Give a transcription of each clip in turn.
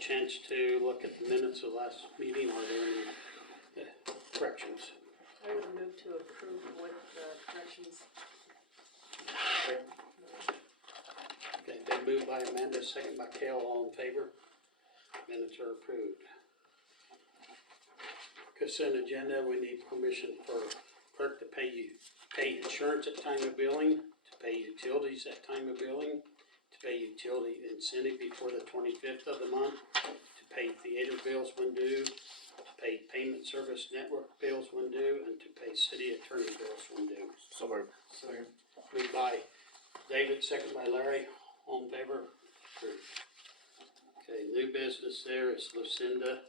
chance to look at the minutes of last meeting? Are there any corrections? I would move to approve with corrections. Okay, been moved by Amanda, second by Kale, all in favor? Minutes are approved. Consent agenda, we need permission for clerk to pay insurance at time of billing, to pay utilities at time of billing, to pay utility incentive before the 25th of the month, to pay theater bills when due, to pay payment service network bills when due, and to pay city attorney bills when due. So moved. Second. Moved by David, second by Larry, all in favor? Approved. Okay, new business there is Lucinda.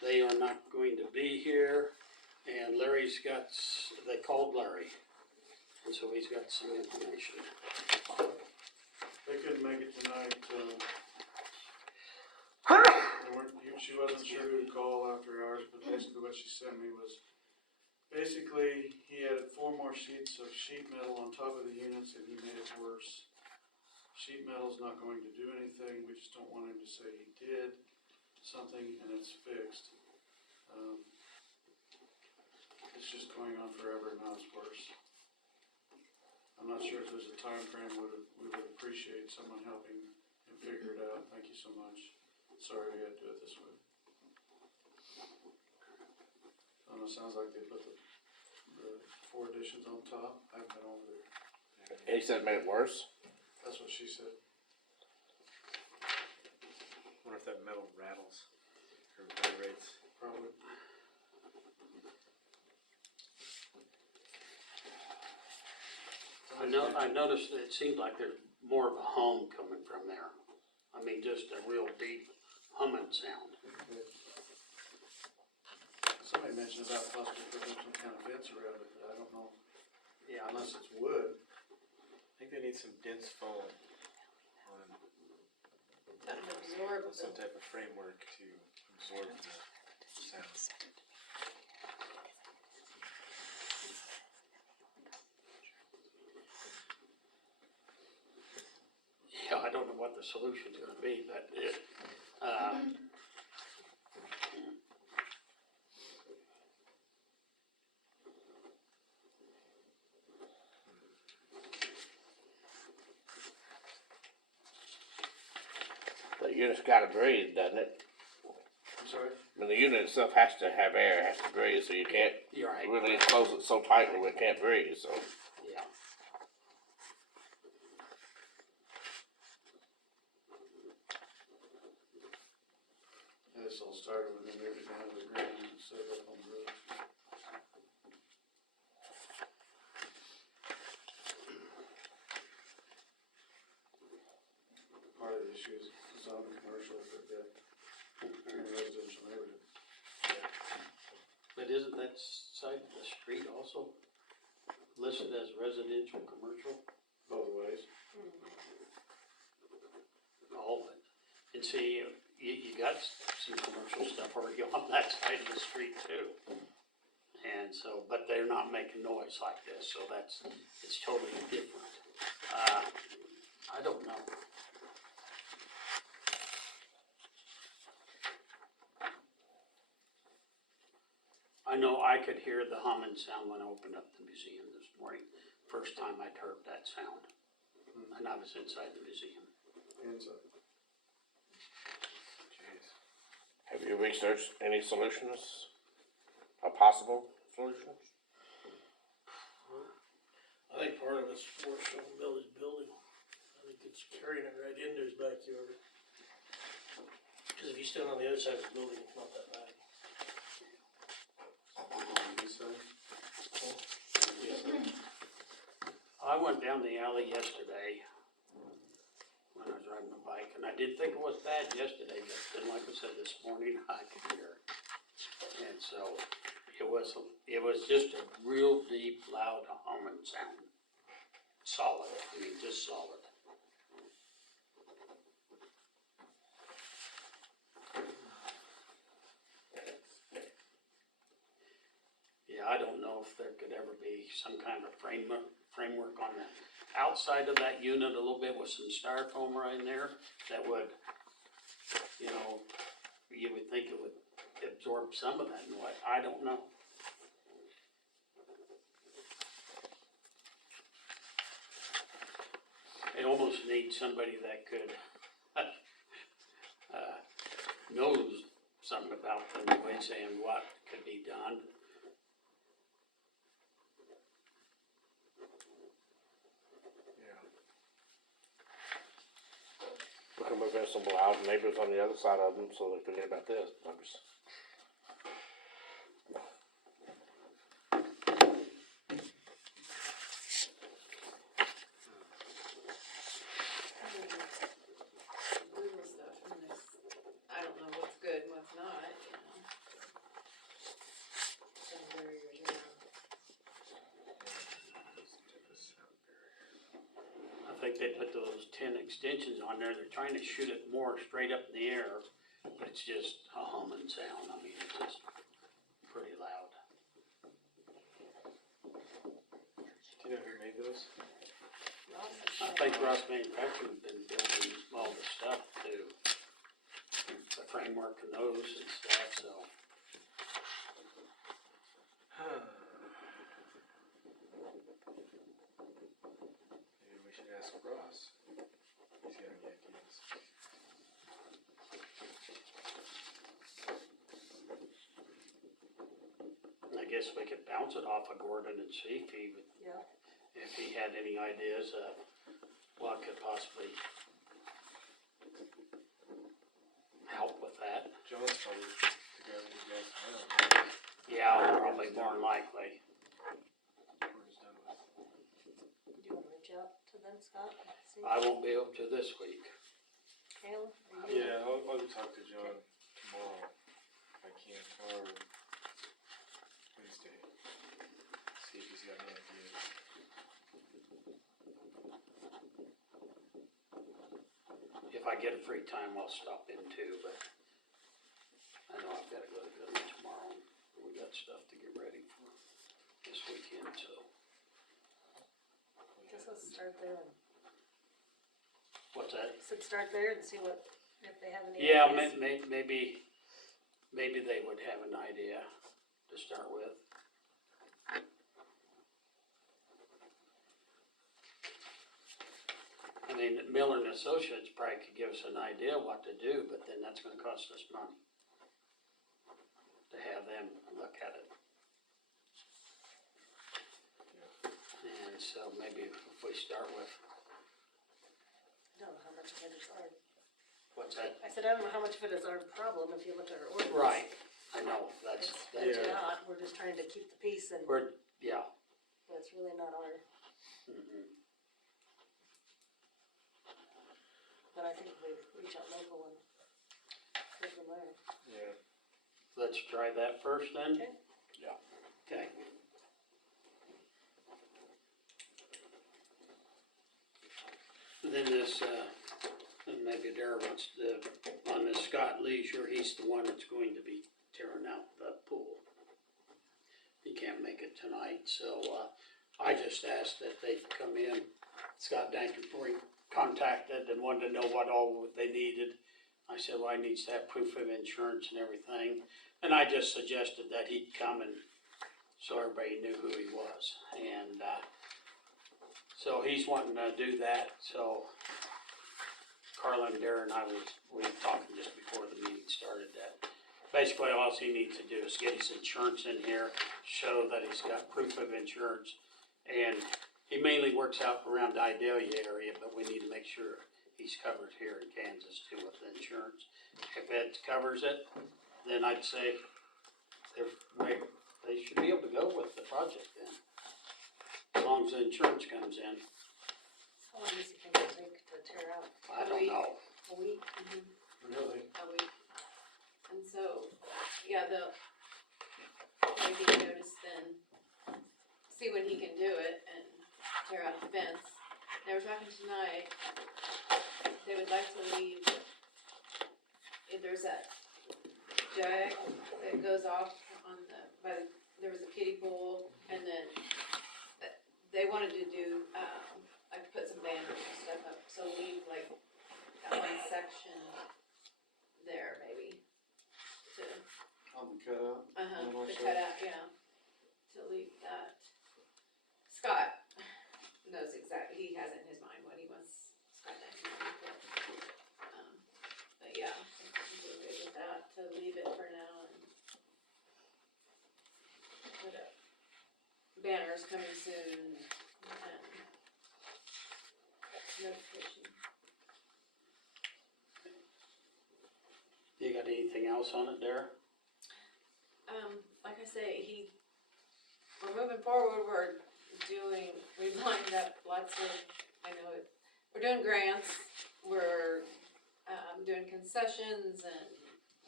They are not going to be here, and Larry's got, they called Larry, and so he's got some information. They couldn't make it tonight, she wasn't sure who to call after hours, but basically what she sent me was, basically, he added 4 more sheets of sheet metal on top of the units and he made it worse. Sheet metal's not going to do anything, we just don't want him to say he did something and it's fixed. It's just going on forever and now it's worse. I'm not sure if there's a time frame, we would appreciate someone helping him figure it out. Thank you so much. Sorry we had to do it this way. It sounds like they put the 4 additions on top. I haven't been over there. He said it made it worse? That's what she said. Wonder if that metal rattles or vibrates. Probably. I noticed that it seems like there's more of a hum coming from there. I mean, just a real deep humming sound. Somebody mentioned about possibly putting some kind of fence around it, but I don't know. Yeah, Unless it's wood. I think they need some dense foam on Kind of absorbable. some type of framework to absorb the sound. Yeah, I don't know what the solution's gonna be, but it, The unit's gotta breathe, doesn't it? I'm sorry? I mean, the unit itself has to have air, has to breathe, so you can't you're right. really close it so tightly where it can't breathe, so. Yeah. And this all started when they moved it down to the ground and set it up on the roof. Part of the issue is zone commercial for the residential neighborhood. But isn't that side of the street also listed as residential, commercial? Both ways. All of it. And see, you got some commercial stuff already on that side of the street too. And so, but they're not making noise like this, so it's totally different. I don't know. I know I could hear the humming sound when I opened up the museum this morning. First time I'd heard that sound. And I was inside the museum. Inside. Jeez. Have you researched any solutions? Or possible solutions? I think part of it's forced on Billy's building. I think it's carrying it right into his backyard. Cause if you stand on the other side of the building, it's not that bad. On this side. I went down the alley yesterday when I was riding my bike, and I did think it was bad yesterday, but then like I said this morning, I could hear it. And so it was just a real deep, loud humming sound. Solid, I mean, just solid. Yeah, I don't know if there could ever be some kind of framework on the outside of that unit a little bit with some styrofoam right in there that would, you know, you would think it would absorb some of that noise, I don't know. It almost needs somebody that could, knows something about the noise and what could be done. Yeah. We can move in some loud neighbors on the other side of them, so they forget about this. I'm just- Google stuff and this, I don't know what's good and what's not, you know. Some barriers around. I think they put those 10 extensions on there, they're trying to shoot it more straight up in the air, but it's just a humming sound, I mean, it's just pretty loud. Do you know who made those? Ross is I think Ross Manufacturing's been building all the stuff too, the framework and those and stuff, so. Maybe we should ask Ross. He's got any ideas. I guess we could bounce it off of Gordon and see Yeah. if he had any ideas of what could possibly help with that. John's probably the guy that you guys know. Yeah, probably more than likely. We're just done with. Do you wanna reach out to them, Scott? See? I won't be able to this week. Kayla, are you? Yeah, I'll talk to John tomorrow if I can, or Wednesday. See if he's got any ideas. If I get a free time, I'll stop in too, but I know I've gotta go to Billy tomorrow. We got stuff to get ready for this weekend, so. Guess let's start there and, What's that? said start there and see what, if they have any Yeah, ideas. maybe they would have an idea to start with. I mean, Miller and Associates probably could give us an idea what to do, but then that's gonna cost us money to have them look at it. And so maybe if we start with, I don't know how much of it is our, what's that? I said, I don't know how much of it is our problem if you look at our ordinance. Right, I know, that's, It's Yeah. not, we're just trying to keep the peace and, yeah. but it's really not our, Mhm. but I think we reach out local and go from there. Yeah. Let's try that first then? Okay. Yeah. Okay. Then this, and maybe Darryl wants to, on this Scott Leisure, he's the one that's going to be tearing out the pool. He can't make it tonight, so, I just asked that they come in. Scott Dankenberg contacted and wanted to know what all they needed. I said, well, he needs to have proof of insurance and everything. And I just suggested that he'd come and, so everybody knew who he was. And, so he's wanting to do that, so Carla and Darren and I we were talking just before the meeting started that basically all he needs to do is get his insurance in here, show that he's got proof of insurance, and he mainly works out around the Idalia area, but we need to make sure he's covered here in Kansas too with the insurance. If it covers it, then I'd say they should be able to go with the project then. As long as the insurance comes in, How long does it think it'll take to tear out? I don't know. A week? Really? a week. And so, yeah, they'll maybe notice then, see when he can do it and tear out the fence. They were talking tonight, they would like to leave, if there's that jag that goes off on there was a kiddie pool, and then they wanted to do, like put some banners and stuff up, so leave like that one section there maybe. cutout. Uh-huh, north the side. cutout, yeah, to leave that. Scott knows exactly, he has it in his mind what he wants Scott Knight to put. But yeah, I think we're good with that, to leave it for now and put up banners coming soon and notification. You got anything else on it there? Like I say, we're moving forward, we've lined up lots of, we're doing grants, we're, doing concessions and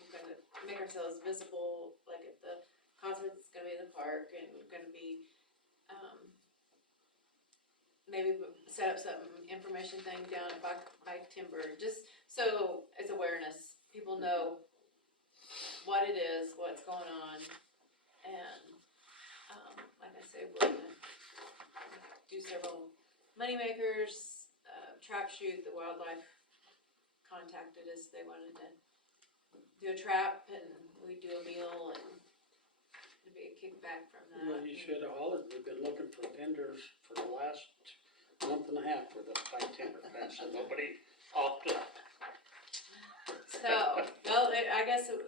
we're gonna make ourselves visible, like at the concerts, it's gonna be in the park and we're gonna be, maybe set up some information thing down at Bike Timber, just so it's awareness, people know what it is, what's going on, and, like I say, we're gonna do several moneymakers, trap shoot, the wildlife contacted us, they wanted to do a trap, and we do a meal, and it'd be a kickback from that. Well, you should have hollered, we've been looking for vendors for the last month and a half for the Pine Timber Fest, and nobody opted up. So, well, I guess, you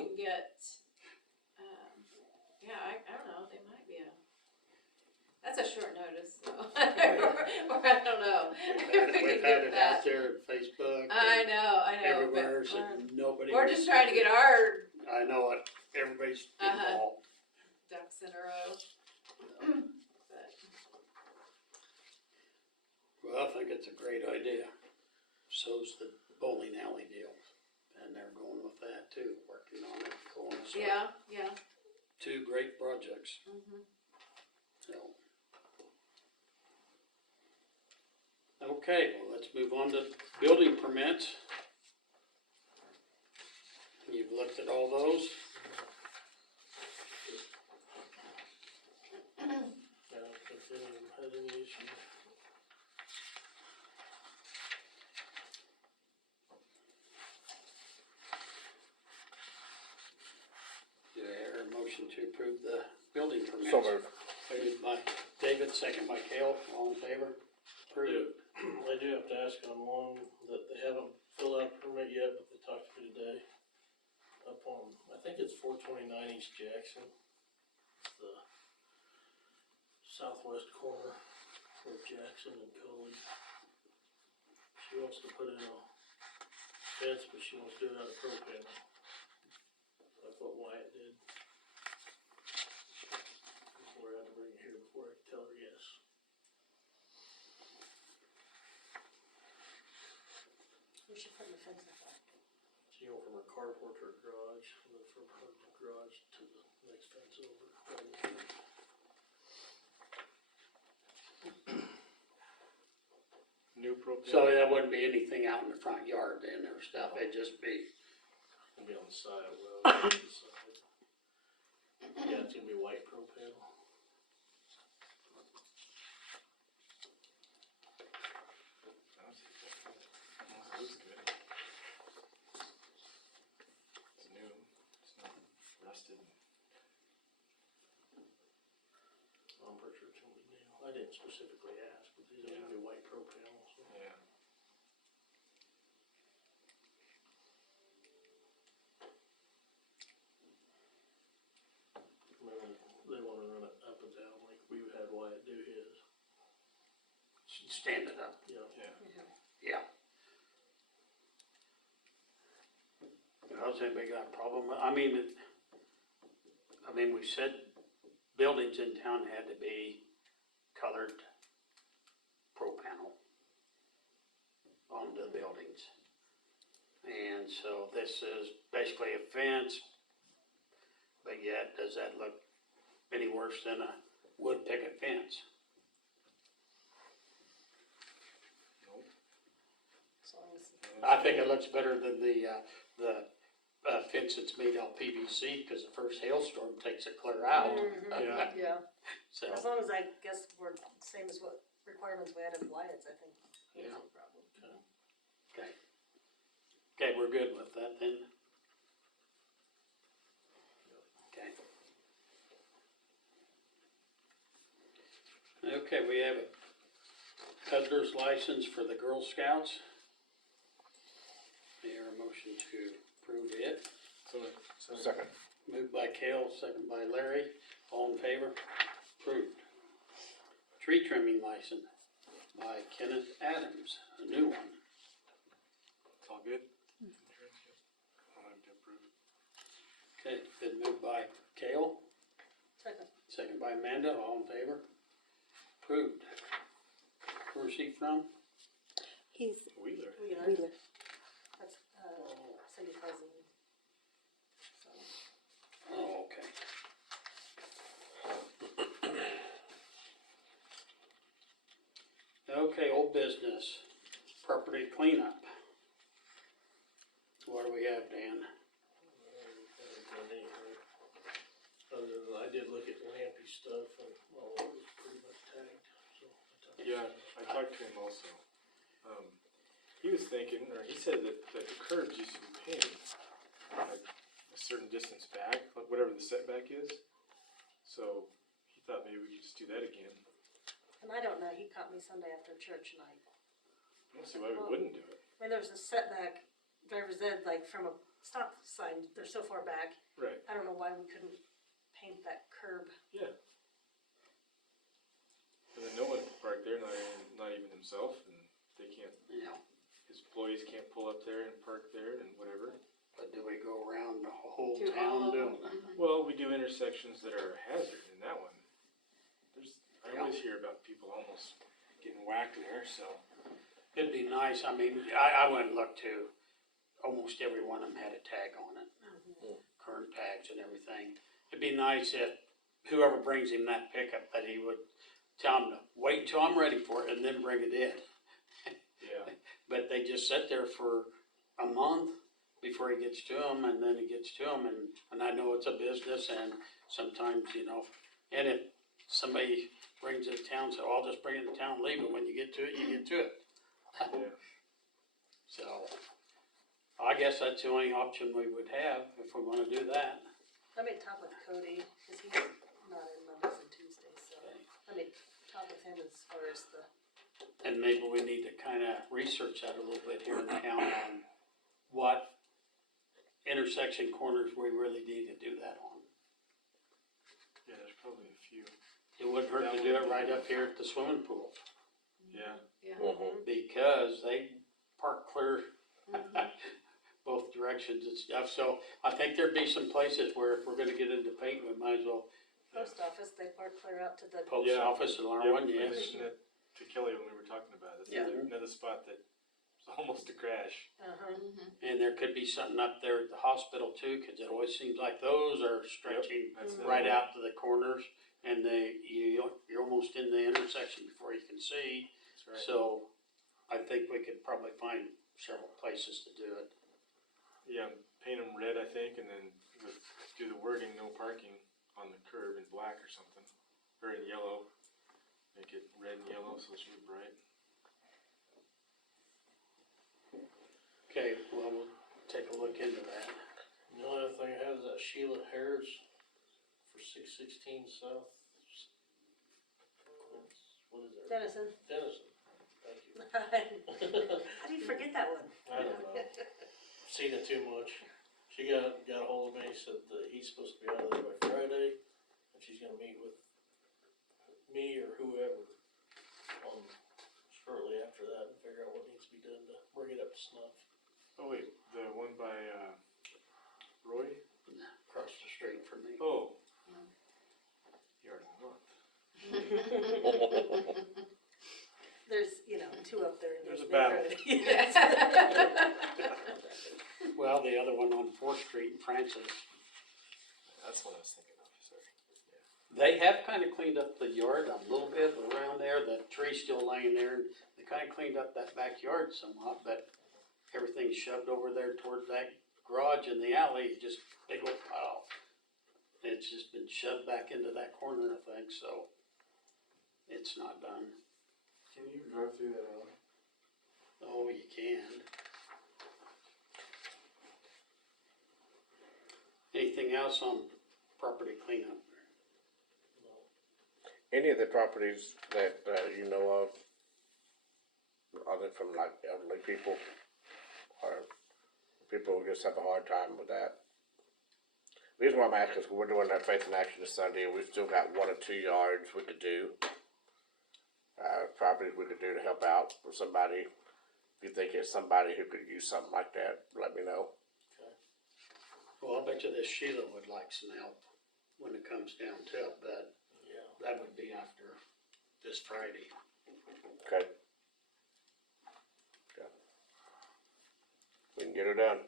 can get, yeah, I don't know, they might be that's a short notice, so, or I don't know. If we We've can had get it out that. there on Facebook. I know, Everywhere, but so nobody. we're just trying to get our I know it, everybody's Uh-huh. involved. ducks in a row. But, Well, I think it's a great idea. So's the bowling alley deal, and they're going with that too, working on it, going. So, yeah, 2 great projects, mhm. so. Okay, well, let's move on to building permits. You've looked at all those? I don't think anyone had any issue. Do I hear a motion to approve the building permits? So moved. Moved by David, second by Cale, all in favor? Approved. I do have to ask on one that they haven't filled out a permit yet, but they talked to me today. Up on, I think it's 429 East Jackson. It's the southwest corner of Jackson and Coley. She wants to put in a fence, but she wants to do it out of propane. Like what Wyatt did. Before I had to bring it here before I could tell her yes. We should put the fence up. So you go from her carport to her garage, and then from her garage to the next fence over. New propane. So that wouldn't be anything out in the front yard then or stuff, it'd just be, It'll be on the side of the road, on the side. Yeah, it's gonna be white propane. That looks good. It's new, it's not rusted. I'm pretty sure it's gonna be new. I didn't specifically ask, but these are gonna be white propane also. Yeah. They wanna run it up and down like we had Wyatt do his, stand it up, you know. Yeah. yeah. How's anybody got a problem with, I mean, we said buildings in town had to be colored pro panel on the buildings. And so this is basically a fence, but yet, does that look any worse than a wood picket fence? As long as, I think it looks better than the fence that's made out of PVC, cause the first hailstorm takes it clear out. Yeah. yeah, So, as long as I guess we're same as what requirements we had in Wyatt's, I think. yeah, No problem. okay. Okay, we're good with that then. Okay, we have a peddler's license for the Girl Scouts. Mayor, a motion to approve it. Second. Moved by Cale, second by Larry. All in favor? Approved. Tree trimming license by Kenneth Adams, a new one. It's all good? I'll have to approve. Okay, been moved by Cale, Second. second by Amanda. All in favor? Approved. Where's he from? He's Wheeler. Wheeler. That's, Cindy Fuzzy. So, Oh, okay. Okay, old business, property cleanup. What do we have, Dan? Other than, I did look at Lampy's stuff and all of it was pretty much tagged, so. Yeah, I talked to him also. He was thinking, or he said that the curbs used to be painted like a certain distance back, like whatever the setback is. So he thought maybe we could just do that again. and I don't know, he caught me Sunday after church and I don't see why we wouldn't do it. I mean, there's a setback, driver's ed, like from a stop sign, they're so far back. Right. I don't know why we couldn't paint that curb. Yeah. And then no one can park there, not even himself, and they can't, Yeah, his employees can't pull up there and park there and whatever. but do we go around the whole To all town of them. doing that? Well, we do intersections that are a hazard in that one. I always hear about people almost getting whacked there, so. It'd be nice, I mean, I went and looked too, almost every one of them had a tag on it, current tags and everything. It'd be nice if whoever brings him that pickup, that he would tell him to wait until I'm ready for it and then bring it in. Yeah. But they just sit there for a month before he gets to them, and then he gets to them, and I know it's a business, and sometimes, you know, and if somebody brings it to town, so I'll just bring it to town, leave it, when you get to it, you get to it. Yeah. So, I guess that's the only option we would have, if we wanna do that. Let me talk with Cody, cause he's not in Mondays and Tuesdays, so let me talk with him as far as the, And maybe we need to kinda research that a little bit here in town on what intersection corners we really need to do that on. Yeah, there's probably a few. It wouldn't hurt to do it right up here at the swimming pool, Yeah. Yeah. because they park clear both directions and stuff, so I think there'd be some places where if we're gonna get into paint, we might as well, post office, they park clear out to the, post Yeah. office and Yep, R1, I yes. mentioned it to Kelly when we were talking about it. Yeah. Another spot that was almost a crash. And there could be something up there at the hospital too, cause it always seems like those are stretching That's the- right out to the corners, and you're almost in the intersection before you can see. That's right. So, I think we could probably find several places to do it. Yeah, paint them red, I think, and then do the wording, no parking on the curb in black or something, or in yellow. Make it red and yellow so it's really bright. Okay, well, we'll take a look into that. The only other thing I have is that Sheila Harris for 616 South. What is it? Dennison. Dennison, thank you. How do you forget that one? I don't know. Seen it too much. She got a hold of me, said that he's supposed to be out of there by Friday, and she's gonna meet with me or whoever on shortly after that and figure out what needs to be done to bring it up to snuff. Oh wait, the one by, Roy? Across the street from me. Oh. Yard of the month. There's, two up there in There's this a battle. neighborhood. Yes. Well, the other one on Fourth Street in Francis, That's what I was thinking of, sorry. they have kinda cleaned up the yard a little bit around there, the tree's still laying there, and they kinda cleaned up that backyard somewhat, but everything's shoved over there towards that garage in the alley, just big old pile. It's just been shoved back into that corner, I think, so it's not done. Can you drive through that alley? Oh, you can. Anything else on property cleanup? any of the properties that, you know of, other from like elderly people, or people who just have a hard time with that? The reason why I'm asking is we're doing that Faith in Action this Sunday, and we've still got 1 or 2 yards we could do. Properties we could do to help out for somebody. If you think it's somebody who could use something like that, let me know. Well, I bet you this Sheila would like some help when it comes down to it, but Yeah. that would be after this Friday. Okay? Okay. We can get her done.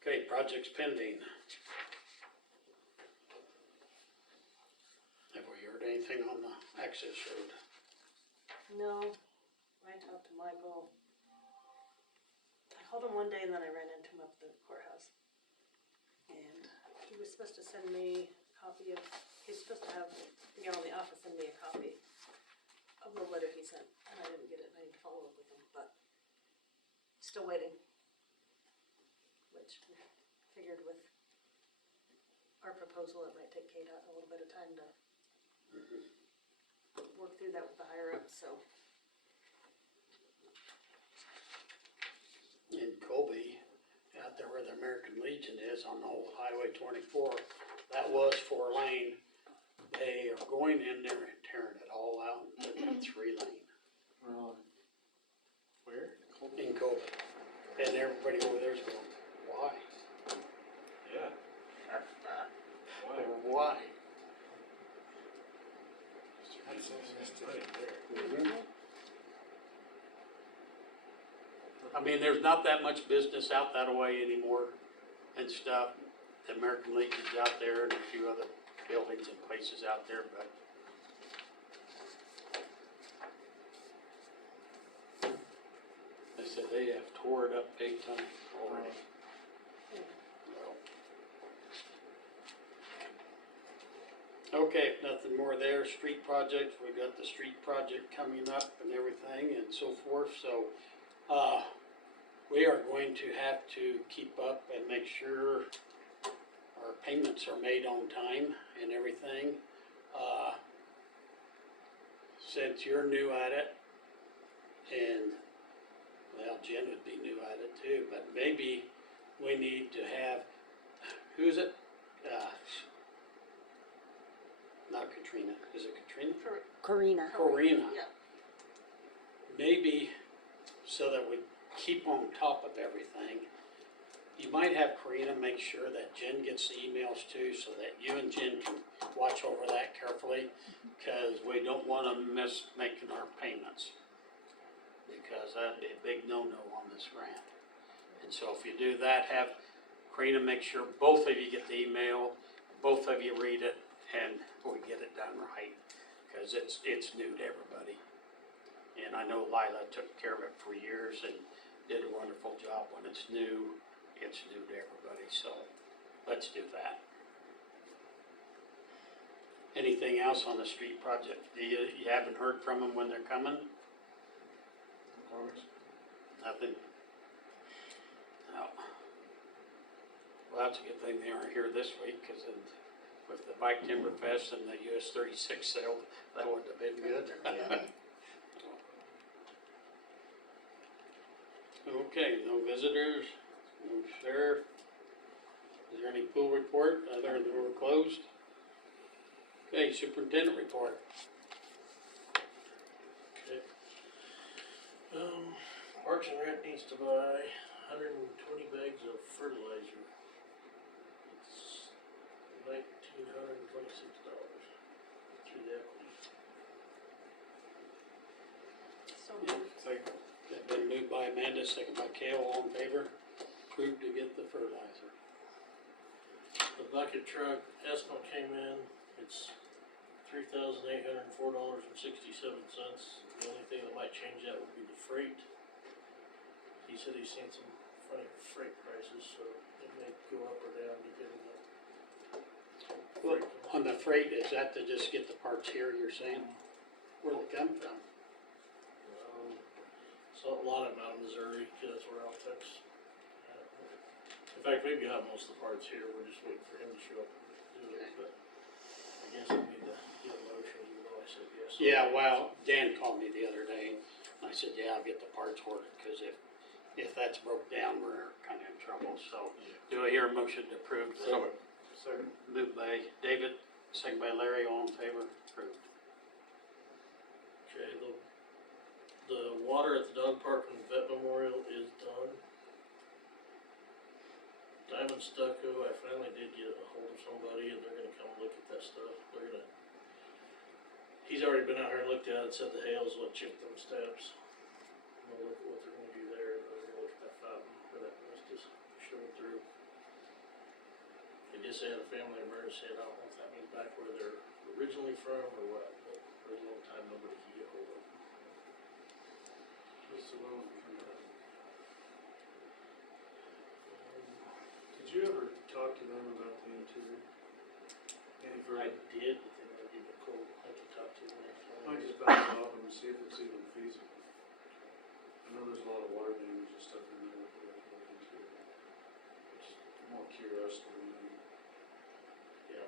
Okay, projects pending. Have we heard anything on the access road? No, I talked to Michael. I called him one day and then I ran into him up at the courthouse. And he was supposed to send me a copy of, he's supposed to have, the gal in the office send me a copy of the letter he sent, and I didn't get it, and I need to follow up with him, but still waiting. Which we figured with our proposal, it might take KDOT a little bit of time to work through that with the higher ups, so. In Colby, out there where the American Legion is on old Highway 24, that was 4 lane. They are going in there and tearing it all out and putting it 3 lane Where? in Colby. And everybody over there's going, why? Yeah. Why? Why? That's right there. I mean, there's not that much business out that way anymore and stuff. The American Legion's out there and a few other buildings and places out there, but they said they have tore it up big time already. Okay, if nothing more there, street projects, we've got the street project coming up and everything and so forth, so, we are going to have to keep up and make sure our payments are made on time and everything. Since you're new at it, and, well, Jen would be new at it too, but maybe we need to have, who's it? Not Katrina, is it Katrina? Corina. Corina. Yeah. Maybe so that we keep on top of everything. You might have Karina make sure that Jen gets the emails too, so that you and Jen can watch over that carefully, because we don't wanna miss making our payments. Because that'd be a big no-no on this grant. And so if you do that, have Karina make sure both of you get the email, both of you read it, and we get it done right, because it's new to everybody. And I know Lila took care of it for years and did a wonderful job. When it's new to everybody, so let's do that. Anything else on the street project? You haven't heard from them when they're coming? Nothing? No. Well, that's a good thing they aren't here this week, because with the Bike Timber Fest and the US 36 sale, that wouldn't have been good. Okay, no visitors, no sheriff. Is there any pool report other than we're closed? Okay, superintendent report. Okay. Parks and Rec needs to buy 120 bags of fertilizer. It's $1,926 through the equity. So moved. Second. That been moved by Amanda, second by Cale, all in favor. Approved to get the fertilizer. The bucket truck estimate came in, it's $3,804.67. The only thing that might change that would be the freight. He said he's seen some funny freight prices, so it may go up or down depending on. Well, on the freight, is that to just get the parts here, you're saying? Where they come from? So a lot of them out of Missouri, cause that's where Altex. In fact, we've got most of the parts here, we're just waiting for him to show up and do it, but guess I need to get a motion, even though I said yes. Yeah, well, Dan called me the other day, and I said, yeah, I'll get the parts ordered, cause if that's broke down, we're kinda in trouble, so. Do I hear a motion to approve? So, Second. Moved by David, second by Larry, all in favor, approved. Okay, the water at the dog park and vet memorial is done. Diamond stucco, I finally did get a hold of somebody and they're gonna come look at that stuff, he's already been out here and looked at it, said the hail's what chipped them steps. I'm gonna look at what they're gonna do there, and they're gonna look at that fountain, where that was just showing through. They just had a family emergency, and I don't know if that means back where they're originally from or what, but for a long time, nobody could get hold of them. What's the one from that? Did you ever talk to them about the interior? Any I further? did, but then I give a call, I can talk to them next time. Might just bounce off them and see if it's even feasible. I know there's a lot of water damage and stuff in there that we have to look into. It's more curiosity than anything. Yeah,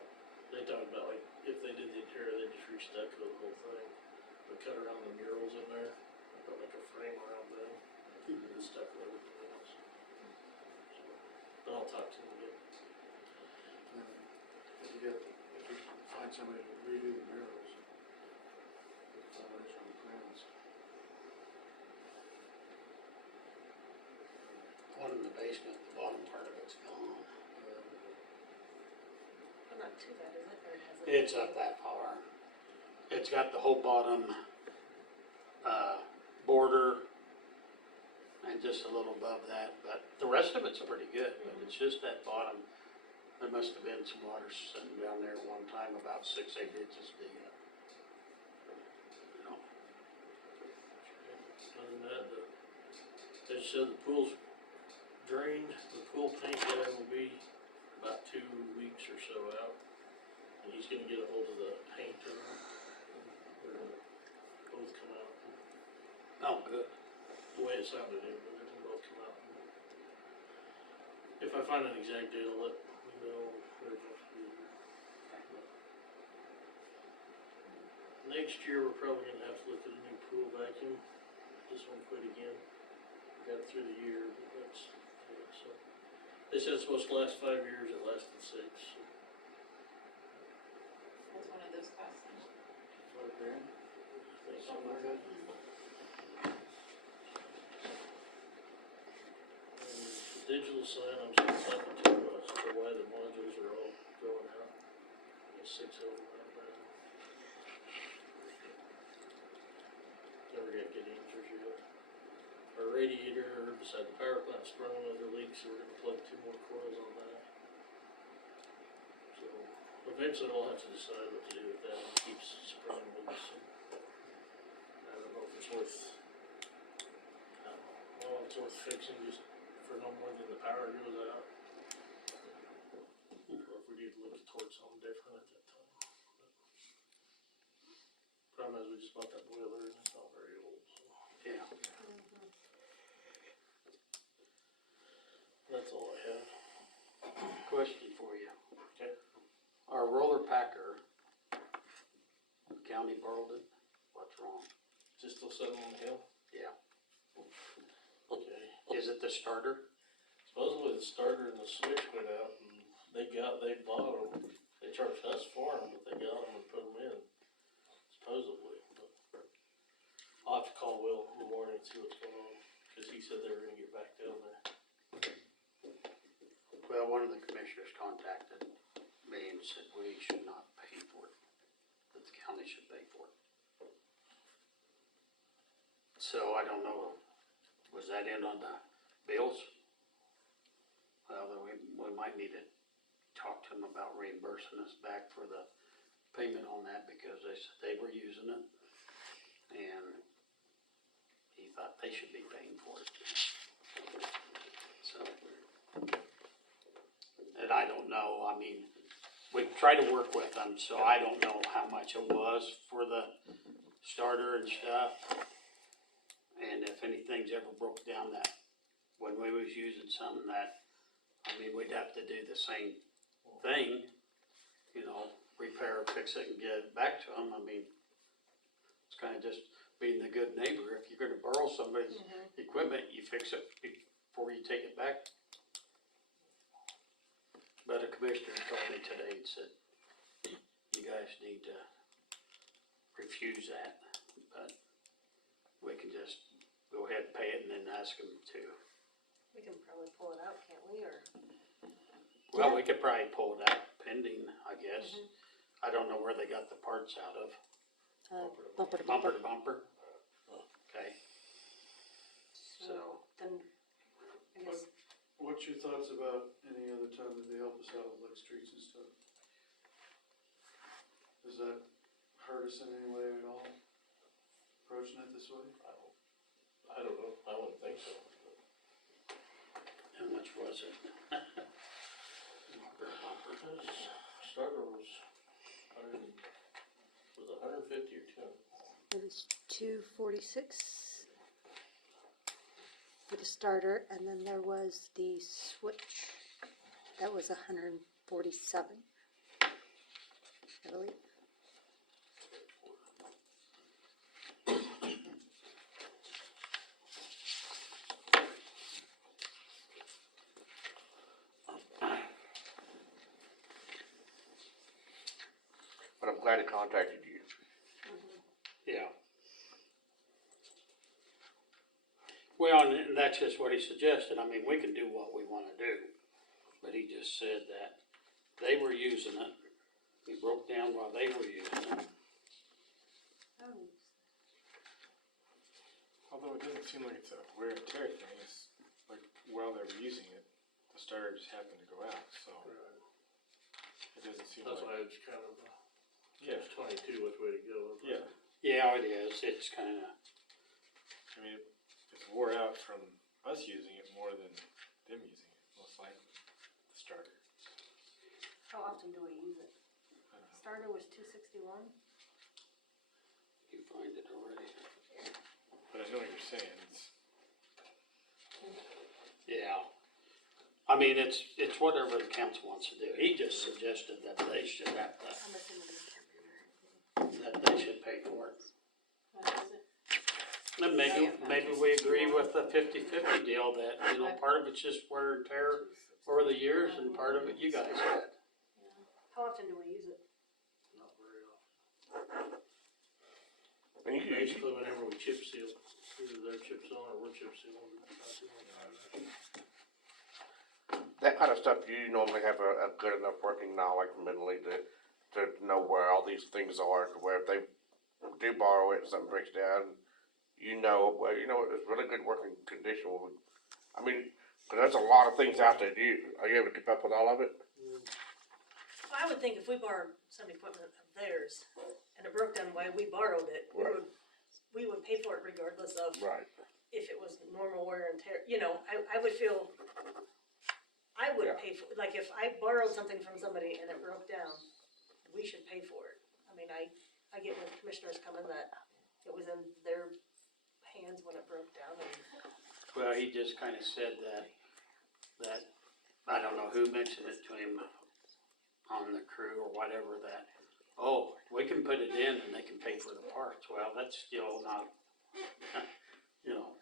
they talked about like, if they did the interior, they just re-stucco the whole thing, but cut around the murals in there, and put like a frame around them, and then stucco everything else. So, but I'll talk to them again. And if you find somebody to redo the murals, put the foundation on the plans. One in the basement, the bottom part of it's gone. But not too bad, is it, or has it? It's up that far. It's got the whole bottom, border and just a little above that, but the rest of it's pretty good, but it's just that bottom. There must have been some water sitting down there at one time, about 6-8 inches deep. You know, Other than that, they said the pool's drained, the pool paint guy will be about 2 weeks or so out. And he's gonna get a hold of the painter, and they're gonna both come out. oh, good. The way it sounded, they're gonna both come out. If I find an exact date, I'll let you know where it's supposed to be. Next year, we're probably gonna have to look at a new pool vacuum. This one quit again. Got it through the year, but that's, yeah, so. They said it's supposed to last 5 years, it lasted 6, so. What's one of those costs then? $5 grand? I think something like that. And the digital sign, I'm still talking to, as to why the modules are all going out. There's 6 of them out there. Never got good answers yet. Our radiator beside the power plant sprung another leak, so we're gonna plug 2 more coils on that. So eventually we'll have to decide what to do with that. It keeps sprung leaks. So I don't know if it's worth, I don't know if it's worth fixing just for no more than the power goes out. Or if we need to look towards something different at that time. Problem is, we just bought that boiler and it's not very old, so. Yeah. That's all I have. Question for you. Okay. Our roller packer, the county borrowed it. What's wrong? Is it still sitting on the hill? Yeah. Okay. Is it the starter? Supposedly the starter and the switch went out and they bought them. They charged us for them, but they got them and put them in, supposedly. But I'll have to call Will in the morning and see what's going on, cause he said they were gonna get back down there. Well, one of the commissioners contacted me and said we should not pay for it, that the county should pay for it. So I don't know, was that in on the bills? Well, then we might need to talk to them about reimbursing us back for the payment on that, because they said they were using it. And he thought they should be paying for it. So. And I don't know, I mean, we try to work with them, so I don't know how much it was for the starter and stuff. And if anything's ever broke down that, when we was using something that, I mean, we'd have to do the same thing, you know, repair, fix it and get it back to them. I mean, it's kinda just being the good neighbor. If you're gonna borrow somebody's equipment, you fix it before you take it back. But a commissioner told me today and said, you guys need to refuse that, but we can just go ahead and pay it and then ask them to. We can probably pull it out, can't we, or? Well, we could probably pull it out pending, I guess. I don't know where they got the parts out of. Bumper to Bumper to bumper? Okay, So, then, I guess, What's your thoughts about any other time that they help us out with like streets and stuff? Does that hurt us in any way at all, approaching it this way? I don't know, I wouldn't think so. how much was it? Bumper to bumper. Starter was was it 150 or 200? It was 246 for the starter, and then there was the switch. That was 147, I believe. But I'm glad he contacted you. Yeah. Well, and that's just what he suggested. I mean, we can do what we wanna do. But he just said that they were using it. He broke down while they were using it. Although it doesn't seem like it's a wear and tear thing, it's like while they were using it, the starter just happened to go out, so. It doesn't seem That's like, why it's kind of, yeah, catch 22 which way to go. yeah, Yeah, it is. It's kinda, I mean, it's wore out from us using it more than them using it, most likely, the starter. how often do we use it? I don't know. Starter was 261. you find it already. But I know what you're saying, it's, Yeah. I mean, it's whatever the council wants to do. He just suggested that they should have to, I'm assuming it's that they should pay for it. What is it? And maybe we agree with the 50-50 deal that, you know, part of it's just wear and tear over the years and part of it you guys had. How often do we use it? Not very often. And you, Basically, whenever we chip seal, either their chip seal or we're chip sealing. that kind of stuff, you normally have a good enough working knowledge mentally to know where all these things are, to where if they do borrow it and something breaks down, you know, well, you know, it's really good working condition. I mean, 'cause there's a lot of things out there. Are you able to keep up with all of it? Well, I would think if we borrowed some equipment of theirs and it broke down while we borrowed it, Right. we would pay for it regardless of Right. if it was normal wear and tear. You know, I would feel, I would Yeah. pay for, like, if I borrowed something from somebody and it broke down, we should pay for it. I mean, I get where the commissioners come in that it was in their hands when it broke down and. Well, he just kinda said that, I don't know who mentioned it to him on the crew or whatever, that, oh, we can put it in and they can pay for the parts. Well, that's still not, you know,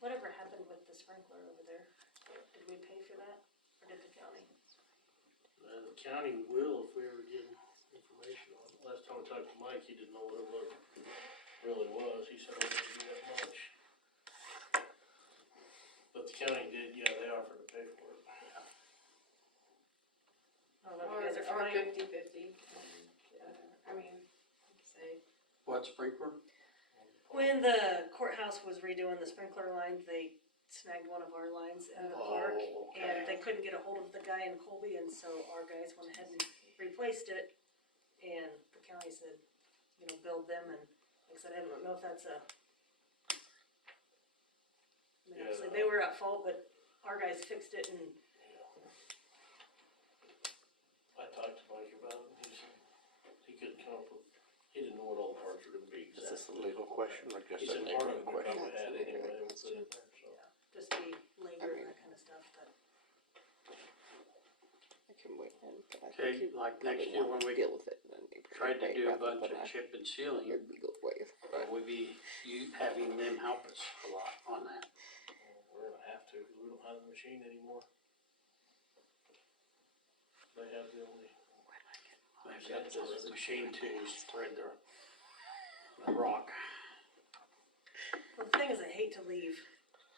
Whatever happened with the sprinkler over there? Did we pay for that, or did the county? And the county will if we ever get information on it. Last time I talked to Mike, he didn't know what it really was. He said it wouldn't be that much. But the county did, yeah, they offered to pay for it. I don't know if you guys are Or familiar. 50-50. I mean, say, what sprinkler? When the courthouse was redoing the sprinkler lines, they snagged one of our lines in the park. Oh, okay. And they couldn't get a hold of the guy in Colby, and so our guys went ahead and replaced it. And the county said, you know, build them, and like I said, I don't know if that's a. I mean, Yeah, obviously, they were at fault, but our guys fixed it, and I talked to Mike about it, and he said he couldn't come up with, he didn't know what all the parts were gonna be Is this a exactly. legal question or just He a said part of neighborhood it we question? probably had anyway, we put in there, so. just the labor and that kind of stuff, but. can wait in, but I Okay, think you like probably next year when want to we deal with it in a neighborhood tried to way do a rather bunch than of chip and sealing, a legal way. we'd be, you having them help us a lot on that. We're gonna have to, cause we don't have the machine anymore. They have the only, They've got the machine to spread the rock. Well, the thing is, I hate to leave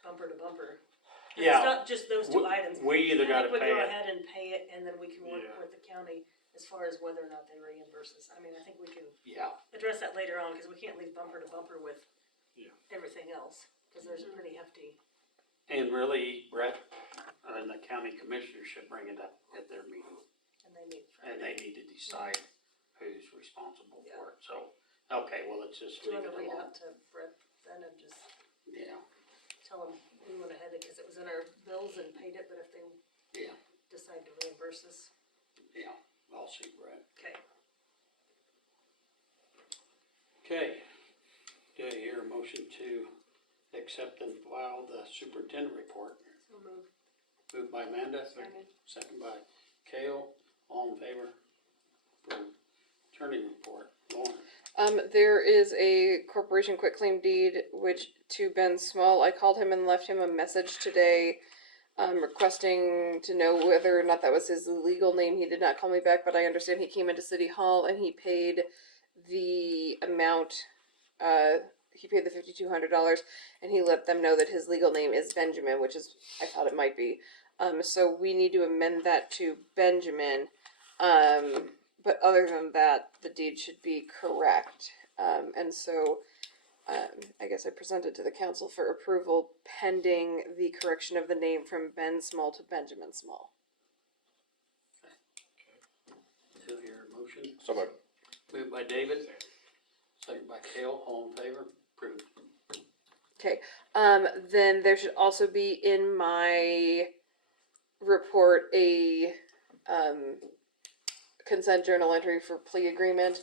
bumper to bumper. And Yeah. It's not just those two items. We either I gotta think we pay go it, ahead and pay it, and then we can work Yeah. with the county as far as whether or not they reimburse us. I mean, I think we can yeah, address that later on, cause we can't leave bumper to bumper with Yeah. everything else, cause there's a pretty hefty. and really Brett and the county commissioners should bring it up at their meeting. And they need. And they need to decide who's responsible for it, so, okay, well, let's just Do you leave wanna it read alone. out to Brett then and just Yeah, tell them we went ahead, cause it was in our bills and paid it, but if they yeah, decide to reimburse us, yeah, I'll see Brett. okay. Okay, do I hear a motion to accept and file the superintendent report? So move. Moved by Amanda, Second. second by Kale, all in favor? Approved. Attorney report, Lauren. There is a corporation quitclaim deed, which to Ben Small, I called him and left him a message today, requesting to know whether or not that was his legal name. He did not call me back, but I understand he came into City Hall and he paid the amount, he paid the $5,200, and he let them know that his legal name is Benjamin, which is, I thought it might be. So we need to amend that to Benjamin. But other than that, the deed should be correct. And so, I guess I presented to the council for approval pending the correction of the name from Ben Small to Benjamin Small. Do I hear a motion? So much. Moved by David, second by Kale, all in favor? Approved. Okay, then there should also be in my report a, consent journal entry for plea agreement,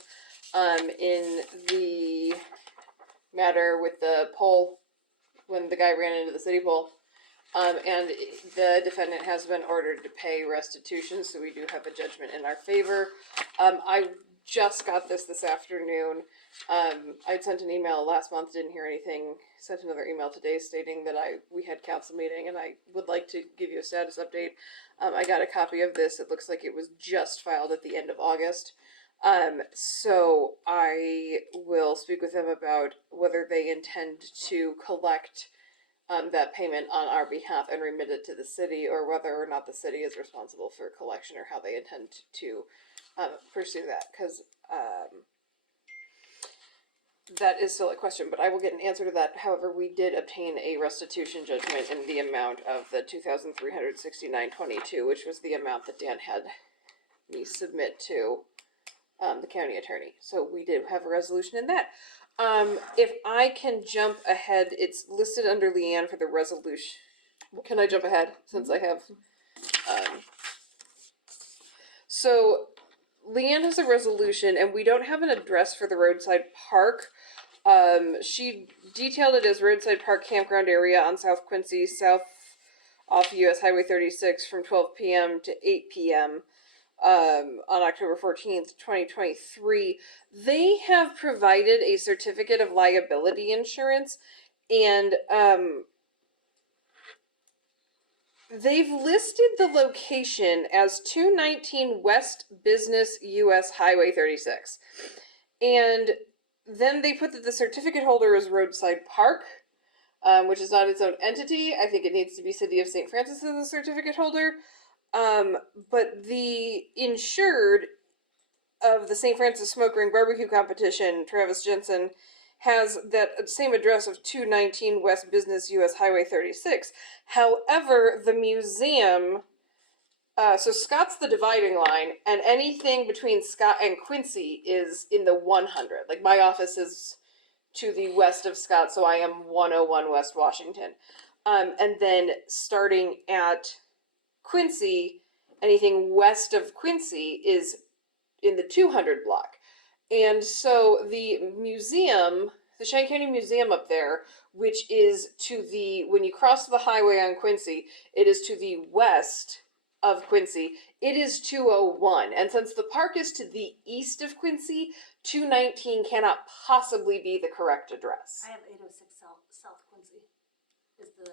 in the matter with the pole, when the guy ran into the city pole. And the defendant has been ordered to pay restitution, so we do have a judgment in our favor. I just got this afternoon. I'd sent an email last month, didn't hear anything. Sent another email today stating that we had council meeting and I would like to give you a status update. I got a copy of this. It looks like it was just filed at the end of August. So I will speak with them about whether they intend to collect that payment on our behalf and remit it to the city, or whether or not the city is responsible for collection, or how they intend to pursue that, because that is still a question, but I will get an answer to that. However, we did obtain a restitution judgment in the amount of the $2,369.22, which was the amount that Dan had me submit to the county attorney. So we did have a resolution in that. If I can jump ahead, it's listed under Leanne for the resolution. Can I jump ahead since I have? So Leanne has a resolution, and we don't have an address for the roadside park. She detailed it as roadside park campground area on South Quincy, south off US Highway 36 from 12 p.m. to 8 p.m. On October 14th, 2023. They have provided a certificate of liability insurance, and they've listed the location as 219 West Business US Highway 36. And then they put that the certificate holder is Roadside Park, which is not its own entity. I think it needs to be City of St. Francis as the certificate holder. But the insured of the St. Francis Smoke Ring Barbecue Competition, Travis Jensen, has that same address of 219 West Business US Highway 36. However, the museum, so Scott's the dividing line, and anything between Scott and Quincy is in the 100. Like, my office is to the west of Scott, so I am 101 West Washington. And then starting at Quincy, anything west of Quincy is in the 200 block. And so the museum, the Cheyenne County Museum up there, which is to the, when you cross the highway on Quincy, it is to the west of Quincy, it is 201. And since the park is to the east of Quincy, 219 cannot possibly be the correct address. I have 806 South Quincy is the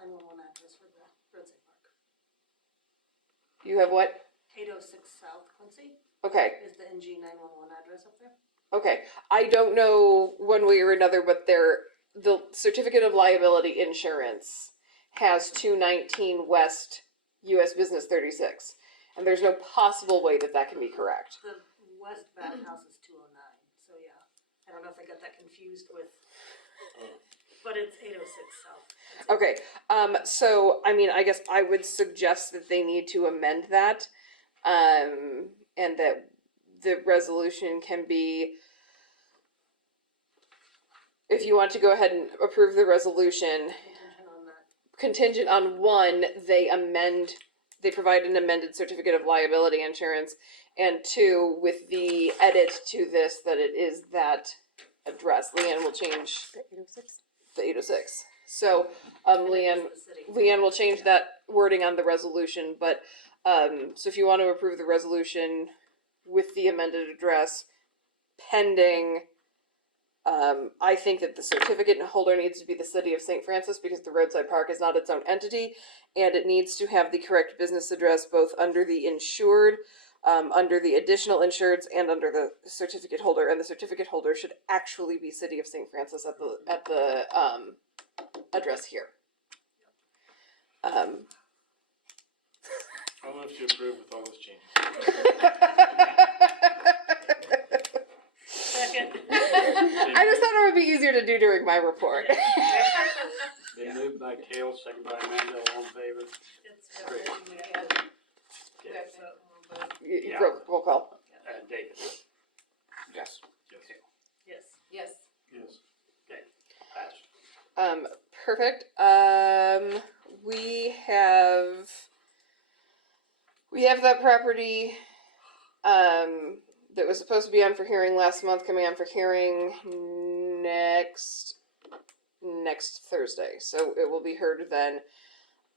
911 address for the roadside park. You have what? 806 South Quincy Okay. is the NG 911 address up there. Okay. I don't know one way or another, but the certificate of liability insurance has 219 West US Business 36. And there's no possible way that can be correct. The west bathhouse is 209, so yeah. I don't know if I got that confused with, but it's 806 South. Okay, so, I mean, I guess I would suggest that they need to amend that, and that the resolution can be, if you want to go ahead and approve the resolution, Contingent on that. contingent on one, they provide an amended certificate of liability insurance, and two, with the edit to this, that it is that address. Leanne will change The 806? the 806. So, And it Leanne, is the city. Leanne will change that wording on the resolution, but, so if you want to approve the resolution with the amended address pending, I think that the certificate holder needs to be the city of St. Francis because the roadside park is not its own entity, and it needs to have the correct business address both under the insured, under the additional insureds, and under the certificate holder, and the certificate holder should actually be city of St. Francis at the address here. I'll move to approve with all those changes. Second. I just thought it would be easier to do during my report. Been moved by Kale, second by Amanda, all in favor? It's Great. We have to vote. Yeah. Roll call. David? Yes. Yes. Yes. Yes. Okay, passed. Perfect. We have that property, that was supposed to be on for hearing last month, coming on for hearing next Thursday. So it will be heard then.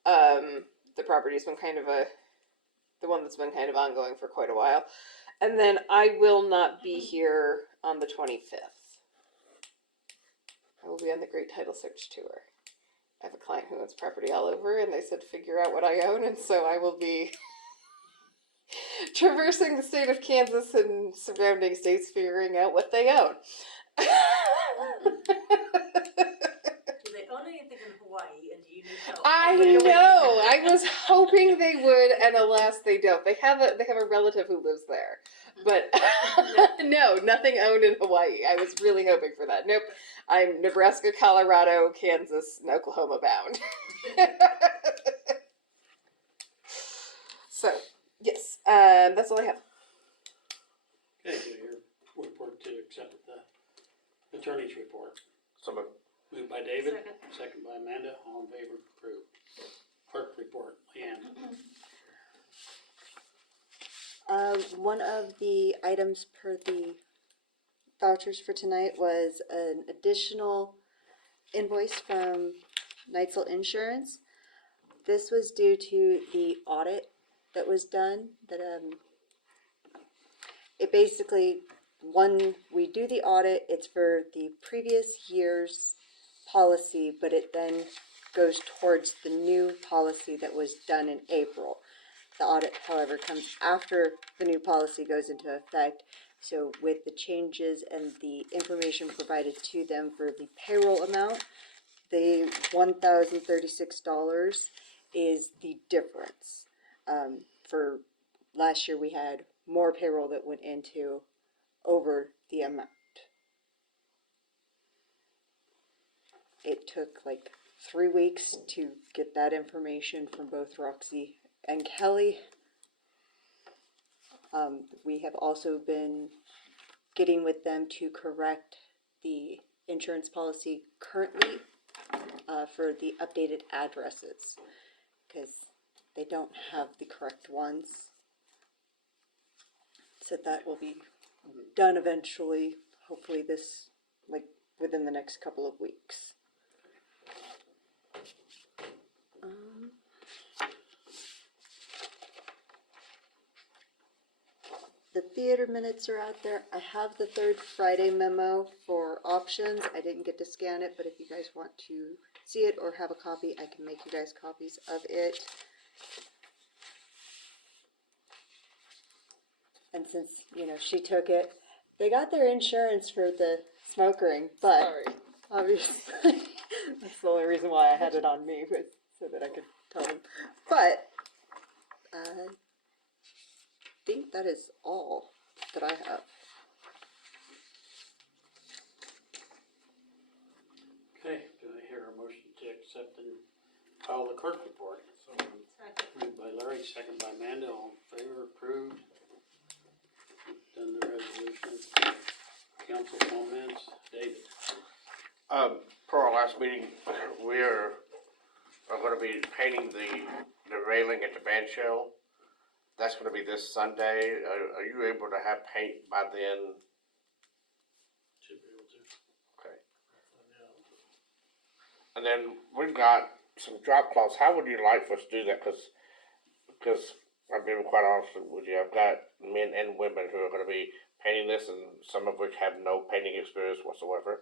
The property's been the one that's been kind of ongoing for quite a while. And then I will not be here on the 25th. I will be on the Great Title Search Tour. I have a client who owns property all over, and they said figure out what I own, and so I will be traversing the state of Kansas and surrounding states figuring out what they own. Do they own anything in Hawaii, and do you need help? I know. I was hoping they would, and alas, they don't. They have a relative who lives there, but no, nothing owned in Hawaii. I was really hoping for that. Nope. I'm Nebraska, Colorado, Kansas, and Oklahoma bound. So, yes, that's all I have. Okay, so your report to accept the attorney's report. Someone, Moved by David, Second. second by Amanda, all in favor, approved. Clerk report, Leanne. One of the items per the vouchers for tonight was an additional invoice from Nightsville Insurance. This was due to the audit that was done, that, it basically, when we do the audit, it's for the previous year's policy, but it then goes towards the new policy that was done in April. The audit, however, comes after the new policy goes into effect. So with the changes and the information provided to them for the payroll amount, the $1,036 is the difference. For last year, we had more payroll that went into over the amount. It took like 3 weeks to get that information from both Roxy and Kelly. We have also been getting with them to correct the insurance policy currently for the updated addresses, because they don't have the correct ones. So that will be done eventually, hopefully within the next couple of weeks. theater minutes are out there. I have the third Friday memo for options. I didn't get to scan it, but if you guys want to see it or have a copy, I can make you guys copies of it. And since, you know, she took it, they got their insurance for the smoke ring, but Sorry. obviously, that's the only reason why I had it on me, was so that I could tell them. But I think that is all that I have. Okay, do I hear a motion to accept and file the clerk report? So, Moved by Larry, second by Amanda, all in favor, approved. Done the resolution. Council comments, David. Per our last meeting, we're gonna be painting the railing at the band shell. That's gonna be this Sunday. Are you able to have paint by then? Should be able to. Okay. Find out. And then we've got some drop cloths. How would you like for us to do that? Because I've been quite honest with you. I've got men and women who are going to be painting this, and some of which have no painting experience whatsoever.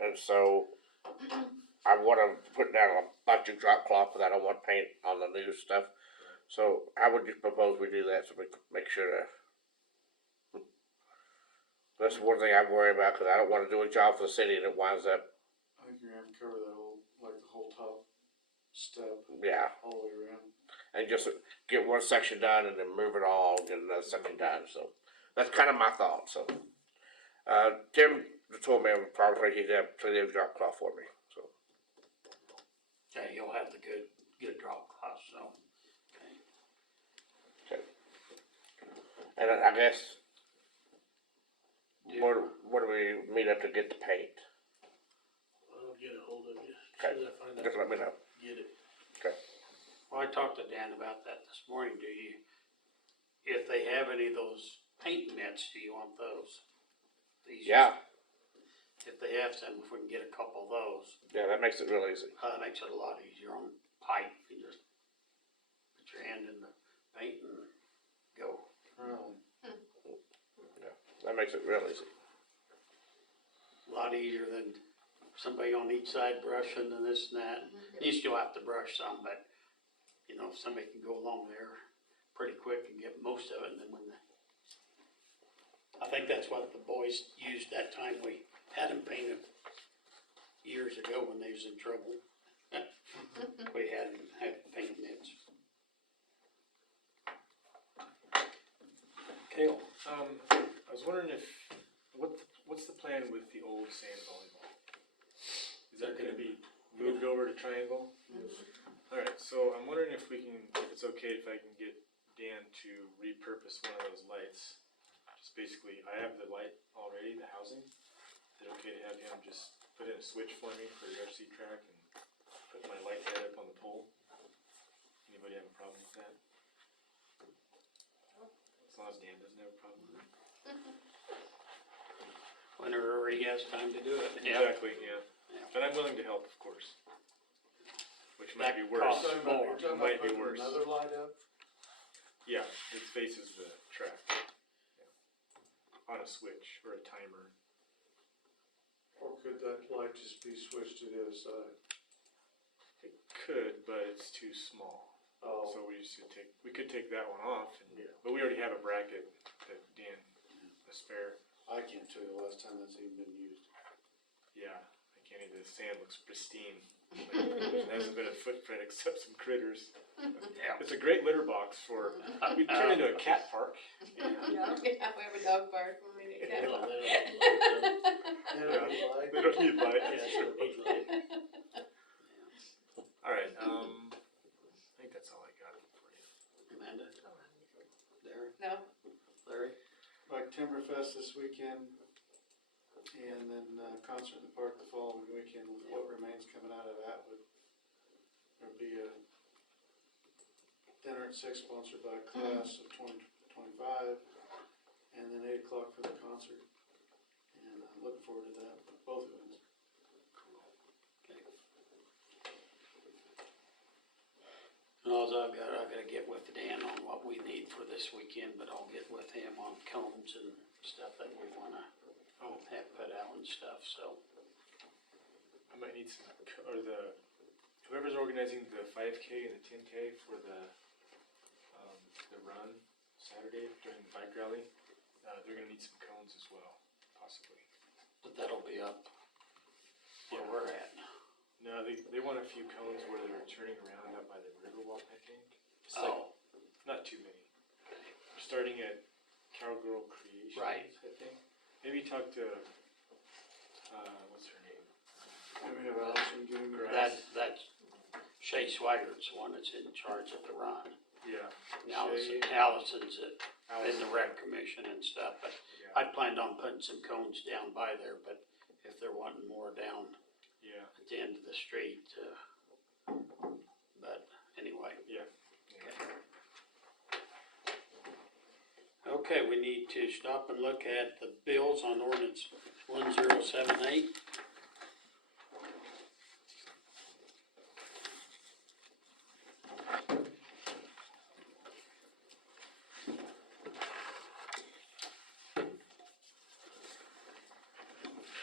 And so I want to put down a bunch of drop cloth, but I don't want paint on the new stuff. So how would you propose we do that so we can make sure that? That's one thing I worry about, because I don't want to do a job for the city and it winds up, I think you're gonna have to cover that whole, like the whole top step yeah. all the way around. And just get one section done and then move it all, get another section done. So that's kind of my thought. So Tim told me probably he'd have plenty of drop cloth for me. So Okay, you'll have the good drop cloth, so. and I guess where do we meet up to get the paint? I'll get a hold of you. As Okay. soon as I find out. Just let me know. Get it. Well, I talked to Dan about that this morning. If they have any of those paint mitts, do you want those? These- Yeah, If they have some, if we can get a couple of those, yeah, that makes it real easy. that makes it a lot easier on pipe. You just put your hand in the paint and go. Really? That makes it real easy. A lot easier than somebody on each side brushing and this and that. You still have to brush some, but, you know, if somebody can go along there pretty quick and get most of it, and then I think that's what the boys used that time we had them painted years ago when they was in trouble. We had paint nits. Kale. I was wondering what's the plan with the old sand volleyball? Is that gonna be moved over to Triangle? Alright, so I'm wondering if it's okay if I can get Dan to repurpose one of those lights. Just basically, I have the light already, the housing. Is it okay to have him just put in a switch for me for the RC track and put my light head up on the pole? Anybody have a problem with that? As long as Dan doesn't have a problem with it. Whenever he has time to do it. Exactly, yeah. Yeah. But I'm willing to help, of course. Which might be That worse. costs Talking about, more. you're talking Might about be putting worse. another light up? Yeah, it faces the track. Yeah. On a switch or a timer. Or could that light just be switched to the other side? It could, but it's too small. Oh, So we could take that one off, but we already have a bracket that Dan, a spare. I can't tell you the last time that's even been used. Yeah, I can't even, the sand looks pristine. Like, there hasn't been a footprint except some critters. Yeah. It's a great litter box for, we turn into a cat park. Yeah, we have a dog park when we need They cat. don't- they They don't need light. They don't need don't- light. Yeah, sure, need light. Alright, I think that's all I got for you. Amanda? Darren? No, Larry? Like Timberfest this weekend, and then concert in the park the following weekend, with what remains coming out of that there'll be a dinner at 6 sponsored by Class of 2025, and then 8 o'clock for the concert. And I'm looking forward to that, both events. And all I gotta get with Dan on what we need for this weekend, but I'll get with him on cones and stuff that we wanna have put out and stuff, so. I might need some, whoever's organizing the 5K and the 10K for the run Saturday during the bike rally, they're gonna need some cones as well, possibly. But that'll be up where we're at. No, they want a few cones where they're turning around up by the Riverwalk, I think. It's like, Oh, not too many. We're starting at Cowgirl Creations, Right. I think. Maybe talk to, what's her name? And we have Allison doing the that's Shay Swiggert's the one that's in charge of the run. Yeah. Allison's in the Allison. rec commission and stuff, but Yeah. I'd planned on putting some cones down by there, but if they're wanting more down Yeah. at the end of the street, but anyway. Yeah. Okay, we need to stop and look at the bills on ordinance 1078.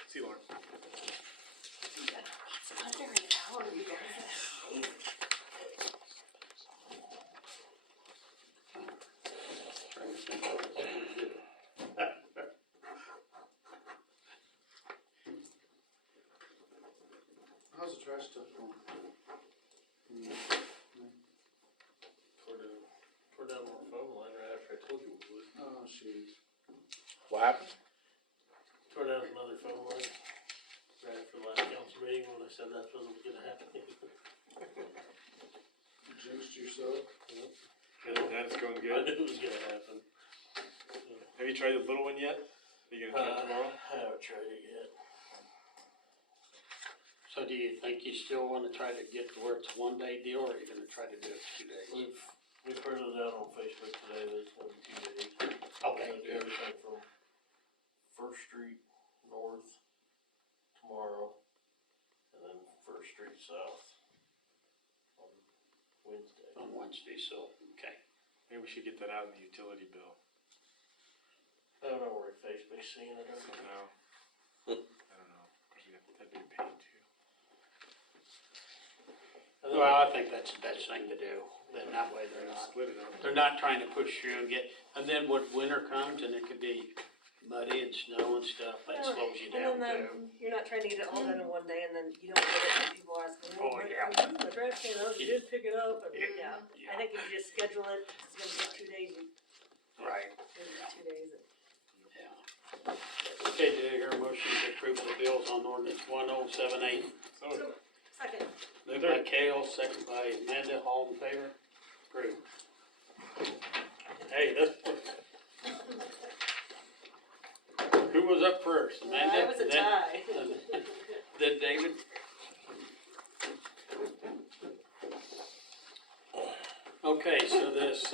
See you, Lauren. It's under an hour, you guys. Trying to think what I was gonna do. How's the trash stuff going? Tore down our phone line right after I told you we would. Oh, shoot. What happened? Tore down another phone line right after the last council meeting when I said that wasn't gonna happen. Jinxed yourself. That's going I good. knew it was gonna happen. Have you tried the little one yet? Are you gonna try it tomorrow? I haven't tried it yet. So do you think you still wanna try to get to where it's a 1 day deal, or are you gonna try to do it 2 days? We've heard it out on Facebook today that it's gonna be 2 days. Okay, We're gonna do everything from First Street north tomorrow, and then First Street south on Wednesday. on Wednesday, so, okay. Maybe we should get that out in the utility bill. I don't know where Facebook's seeing it. I don't know. I don't know. Of course, that'd be a pain too. Well, I think that's the best thing to do, then that way Split it up. they're not trying to push through and get, and then when winter comes and it could be muddy and snow and stuff, that slows you down And then too. you're not trying to get it all done in one day, and then you don't get it, and people ask, Oh, well, yeah. the trash can, oh, you did pick it up, and, Yeah. yeah. I think if you just schedule it, it's gonna take 2 days, you, Right, maybe 2 days. yeah. Okay, do you hear a motion to approve the bills on ordinance 1078? So, Second. Moved by Kale, second by Amanda, all in favor? Approved. Hey, this. Who was up first, Amanda? That was a Then- tie. Then David? Okay, so this,